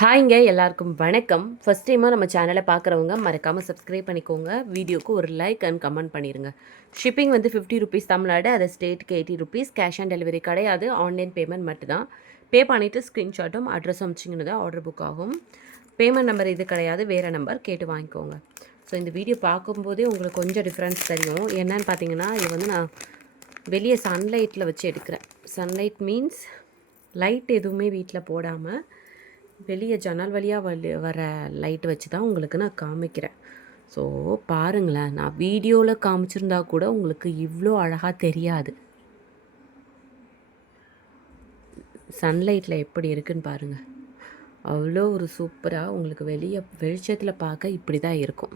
ஹாய்ங்க எல்லாருக்கும் வணக்கம். ஃபஸ்ட் டைமாக நம்ம சேனலை பார்க்குறவங்க மறக்காமல் சப்ஸ்கிரைப் பண்ணிக்கோங்க. வீடியோக்கு ஒரு லைக் அண்ட் கமெண்ட் பண்ணிடுங்க. ஷிப்பிங் வந்து ₹50 தமிழ்நாடு, அது ஸ்டேட்டுக்கு ₹80. கேஷ் ஆன் டெலிவரி கிடையாது, ஆன்லைன் பேமெண்ட் மட்டும்தான். பே பண்ணிவிட்டு ஸ்க்ரீன்ஷாட்டும் அட்ரஸும் அனுப்பிச்சிங்கன்னா தான் ஆர்டர் புக் ஆகும். பேமெண்ட் நம்பர் இது கிடையாது, வேறு நம்பர் கேட்டு வாங்கிக்கோங்க. ஸோ இந்த வீடியோ பார்க்கும்போதே உங்களுக்கு கொஞ்சம் டிஃப்ரென்ஸ் தெரியும். என்னன்னு பார்த்தீங்கன்னா, இது வந்து நான் வெளியே சன்லைட்டில் வச்சு எடுக்கிறேன். சன்லைட் மீன்ஸ் லைட் எதுவுமே வீட்டில் போடாமல் வெளியே ஜன்னல் வழியாக வர லைட் வச்சு தான் உங்களுக்கு நான் காமிக்கிறேன். ஸோ பாருங்களேன், நான் வீடியோவில் காமிச்சிருந்தா கூட உங்களுக்கு இவ்வளோ அழகாக தெரியாது. சன்லைட்டில் எப்படி இருக்குன்னு பாருங்கள். அவ்வளோ ஒரு சூப்பராக உங்களுக்கு வெளிச்சத்தில் பார்க்க இப்படி தான் இருக்கும்.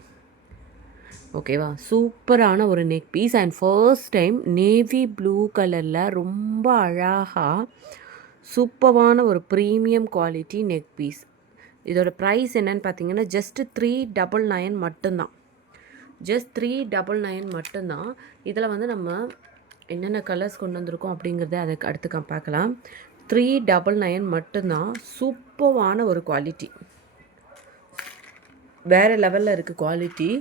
ஓகேவா? சூப்பரான ஒரு neck piece and first time navy blue கலரில் ரொம்ப அழகாக சூப்பரான ஒரு ப்ரீமியம் குவாலிட்டி நெக் பீஸ். இதோட ப்ரைஸ் என்னன்னு பார்த்தீங்கன்னா ஜஸ்ட் $399 மட்டும்தான். ஜஸ்ட் $399 மட்டும்தான். இதில் வந்து நம்ம என்னென்ன கலர்ஸ் கொண்டு வந்திருக்கோம் அப்படிங்கிறத அதுக்கு அடுத்து பார்க்கலாம். $399 மட்டும்தான். சூப்பரான ஒரு குவாலிட்டி, வேறு லெவலில் இருக்குது குவாலிட்டி.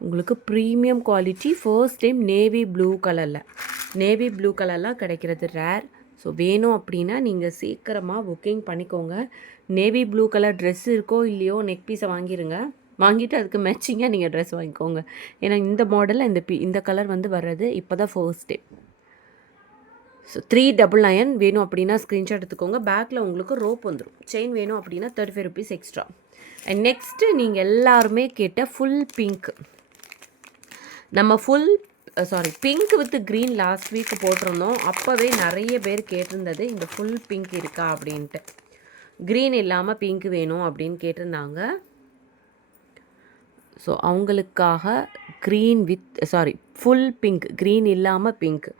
உங்களுக்கு premium quality. First time navy blue கலர்லாம் கிடைக்கிறது ரேர். ஸோ வேணும் அப்படின்னா நீங்கள் சீக்கிரமாக புக்கிங் பண்ணிக்கோங்க. நேவி ப்ளூ கலர் ட்ரெஸ் இருக்கோ இல்லையோ நெக் பீஸை வாங்கிட்டு அதுக்கு மேட்சிங்காக நீங்கள் ட்ரெஸ் வாங்கிக்கோங்க. ஏன்னா இந்த மாடலில் இந்த கலர் வந்து வர்றது இப்போ தான் ஃபர்ஸ்ட் டே. ஸோ $399 வேணும் அப்படின்னா ஸ்க்ரீன்ஷாட் எடுத்துக்கோங்க. பேக்கில் உங்களுக்கு ரோப் வந்துடும். செயின் வேணும் அப்படின்னா ₹35 எக்ஸ்ட்ரா. அண்ட் நெக்ஸ்ட்டு நீங்கள் எல்லாருமே கேட்ட ஃபுல் பிங்க். நம்ம pink with green last week போட்டிருந்தோம். அப்போவே நிறைய பேர் கேட்டிருந்தது இந்த ஃபுல் பிங்க் இருக்கா அப்படின்ட்டு. க்ரீன் இல்லாமல் பிங்க் வேணும் அப்படின்னு கேட்டிருந்தாங்க. ஸோ அவங்களுக்காக ஃபுல் பிங்க், க்ரீன் இல்லாமல் பிங்க்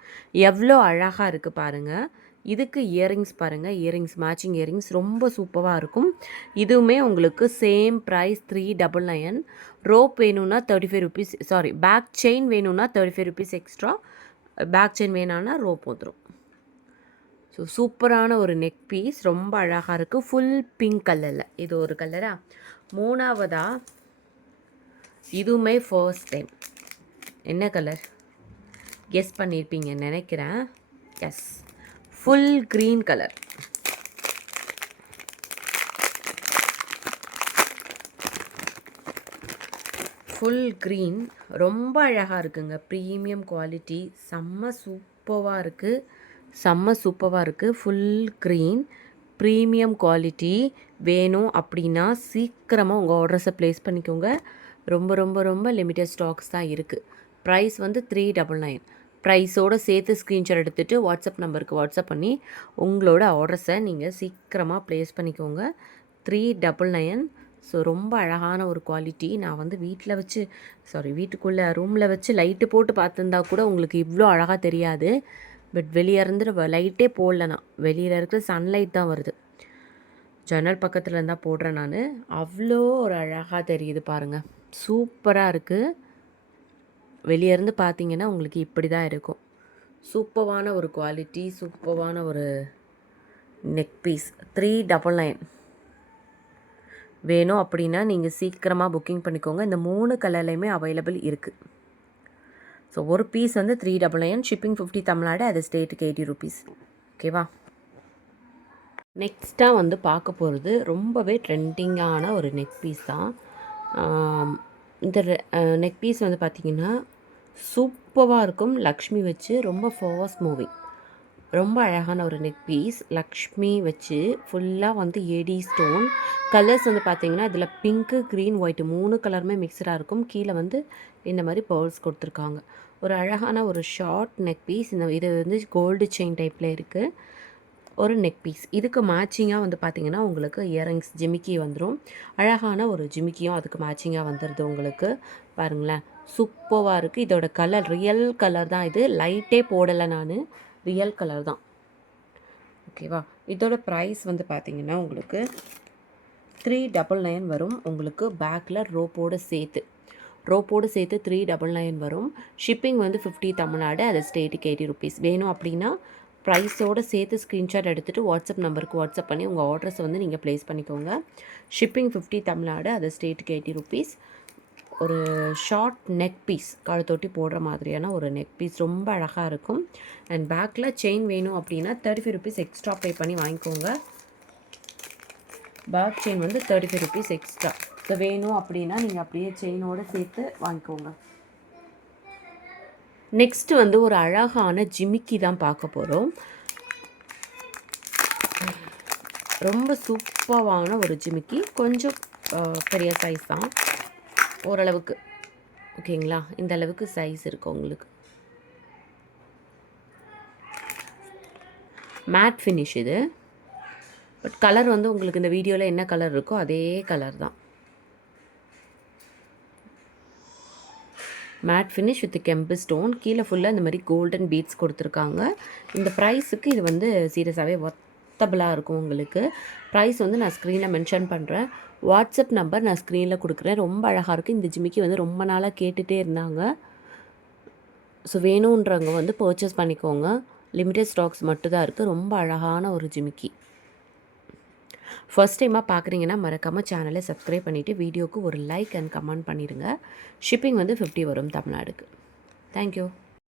எவ்வளோ அழகாக இருக்குது பாருங்கள். இதுக்கு இயரிங்ஸ் பாருங்கள், மேட்சிங் இயரிங்ஸ் ரொம்ப சூப்பராக இருக்கும். இதுவுமே உங்களுக்கு சேம் ப்ரைஸ் $399. ரோப் வேணும்னா $35. பேக் செயின் வேணும்னா $35 எக்ஸ்ட்ரா. பேக் செயின் வேணான்னா ரோப் வந்துடும். ஸோ சூப்பரான ஒரு நெக் பீஸ், ரொம்ப அழகாக இருக்குது. ஃபுல் பிங்க் கலரில் இது ஒரு கலரா. மூணாவதாக இதுவுமே ஃபர்ஸ்ட் டைம். என்ன கலர் கெஸ் பண்ணியிருப்பீங்கன்னு நினைக்கிறேன். Yes, full green colour. Full green ரொம்ப அழகாக இருக்குங்க. ப்ரீமியம் குவாலிட்டி, செம்ம சூப்பராக இருக்குது. ஃபுல் க்ரீன் ப்ரீமியம் குவாலிட்டி வேணும் அப்படின்னா சீக்கிரமாக உங்கள் ஆர்டர்ஸை ப்ளேஸ் பண்ணிக்கோங்க. ரொம்ப ரொம்ப ரொம்ப லிமிட்டட் ஸ்டாக்ஸ் தான் இருக்குது. ப்ரைஸ் வந்து $399. ப்ரைஸோடு சேர்த்து ஸ்க்ரீன்ஷாட் எடுத்துகிட்டு வாட்ஸ்அப் நம்பருக்கு வாட்ஸ்அப் பண்ணி உங்களோட ஆர்டர்ஸை நீங்கள் சீக்கிரமாக ப்ளேஸ் பண்ணிக்கோங்க. $399. ஸோ ரொம்ப அழகான ஒரு குவாலிட்டி. நான் வந்து வீட்டுக்குள்ளே ரூமில் வச்சு லைட்டு போட்டு பார்த்துருந்தா கூட உங்களுக்கு இவ்வளோ அழகாக தெரியாது. பட் வெளியே இருந்து லைட்டே போடலனா, வெளியில் இருக்கிற சன்லைட் தான் வருது. ஜன்னல் பக்கத்தில் இருந்தால் போடுறேன் நான். அவ்வளோ ஒரு அழகாக தெரியுது பாருங்கள். சூப்பராக இருக்குது. வெளியேருந்து பார்த்தீங்கன்னா உங்களுக்கு இப்படி தான் இருக்கும். சூப்பரான ஒரு குவாலிட்டி, சூப்பரான ஒரு நெக் பீஸ். $399 வேணும் அப்படின்னா நீங்கள் சீக்கிரமாக புக்கிங் பண்ணிக்கோங்க. இந்த 3 கலர்லையுமே அவைலபிள் இருக்குது. ஸோ ஒரு பீஸ் வந்து $399. ஷிப்பிங் $50 தமிழ்நாடு, அது ஸ்டேட்டுக்கு $80. ஓகேவா? நெக்ஸ்ட்டாக வந்து பார்க்க போகிறது ரொம்பவே ட்ரெண்டிங்கான ஒரு நெக் பீஸ் தான். இந்த நெக் பீஸ் வந்து பார்த்திங்கன்னா சூப்பராக இருக்கும். லக்ஷ்மி வச்சு ரொம்ப ஃபாஸ்ட் மூவிங், ரொம்ப அழகான ஒரு நெக் பீஸ். லக்ஷ்மி வச்சு ஃபுல்லாக வந்து ஏடி ஸ்டோன். கலர்ஸ் வந்து பார்த்திங்கன்னா இதில் பிங்க்கு, க்ரீன், ஒயிட் 3 கலருமே மிக்சராக இருக்கும். கீழே வந்து இந்த மாதிரி பேர்ல்ஸ் கொடுத்துருக்காங்க. ஒரு அழகான ஒரு ஷார்ட் நெக் பீஸ். இது வந்து கோல்டு செயின் டைப்பில் இருக்குது ஒரு நெக் பீஸ். இதுக்கு மேட்சிங்காக வந்து பார்த்திங்கன்னா உங்களுக்கு இயரிங்ஸ், ஜிமிக்கி வந்துடும். அழகான ஒரு ஜிமிக்கியும் அதுக்கு மேட்சிங்காக வந்துடுது உங்களுக்கு. பாருங்களேன், சூப்பராக இருக்குது. இதோட கலர் ரியல் கலர் தான். இது லைட்டே போடலை நான், ரியல் கலர் தான். ஓகேவா? இதோட ப்ரைஸ் வந்து பார்த்திங்கன்னா உங்களுக்கு $399 வரும். உங்களுக்கு பேக்கில் ரோப்போடு சேர்த்து $399 வரும். ஷிப்பிங் வந்து $50 தமிழ்நாடு, அது ஸ்டேட்டுக்கு $80. வேணும் அப்படின்னா ப்ரைஸோடு சேர்த்து ஸ்க்ரீன்ஷாட் எடுத்துகிட்டு வாட்ஸ்அப் நம்பருக்கு வாட்ஸ்அப் பண்ணி உங்கள் ஆர்டர்ஸை வந்து நீங்கள் ப்ளேஸ் பண்ணிக்கோங்க. ஷிப்பிங் 50 தமிழ்நாடு, அது ஸ்டேட்டுக்கு 80 ருபீஸ். ஒரு ஷார்ட் நெக் பீஸ், கழுத்தொட்டி போடுற மாதிரியான ஒரு நெக் பீஸ், ரொம்ப அழகாக இருக்கும். அண்ட் பேக்கில் செயின் வேணும் அப்படின்னா 35 ருபீஸ் எக்ஸ்ட்ரா பே பண்ணி வாங்கிக்கோங்க. பேக் செயின் வந்து 35 ருபீஸ் எக்ஸ்ட்ரா. ஸோ வேணும் அப்படின்னா நீங்கள் அப்படியே செயினோடு சேர்த்து வாங்கிக்கோங்க. நெக்ஸ்ட்டு வந்து ஒரு அழகான ஜிமிக்கி தான் பார்க்க போகிறோம். ரொம்ப சூப்பரான ஒரு ஜிமிக்கி, கொஞ்சம் பெரிய சைஸ் தான், ஓரளவுக்கு ஓகேங்களா. இந்த அளவுக்கு சைஸ் இருக்குது உங்களுக்கு. மேட் ஃபினிஷ் இது. பட் கலர் வந்து உங்களுக்கு இந்த வீடியோவில் என்ன கலர் இருக்கோ அதே கலர் தான். மேட் ஃபினிஷ் வித் கெம்பு ஸ்டோன். கீழே ஃபுல்லாக இந்த மாதிரி கோல்டன் பீட்ஸ் கொடுத்துருக்காங்க. இந்த ப்ரைஸுக்கு இது வந்து சீரியஸாகவே ஒர்த்தபுளாக இருக்கும் உங்களுக்கு. ப்ரைஸ் வந்து நான் ஸ்க்ரீனில் மென்ஷன் பண்ணுறேன். வாட்ஸ்அப் நம்பர் நான் ஸ்க்ரீனில் கொடுக்குறேன். ரொம்ப அழகாக இருக்குது. இந்த ஜிமிக்கி வந்து ரொம்ப நாளாக கேட்டுகிட்டே இருந்தாங்க. ஸோ வேணுன்றவங்க வந்து பர்ச்சேஸ் பண்ணிக்கோங்க. லிமிடெட் ஸ்டாக்ஸ் மட்டும்தான் இருக்குது. ரொம்ப அழகான ஒரு ஜிமிக்கி. ஃபர்ஸ்ட் டைமாக பார்க்குறீங்கன்னா மறக்காமல் சேனலை சப்ஸ்கிரைப் பண்ணிவிட்டு வீடியோவுக்கு ஒரு லைக் அண்ட் கமெண்ட் பண்ணிடுங்க. ஷிப்பிங் வந்து 50 வரும் தமிழ்நாடுக்கு. தேங்க்யூ.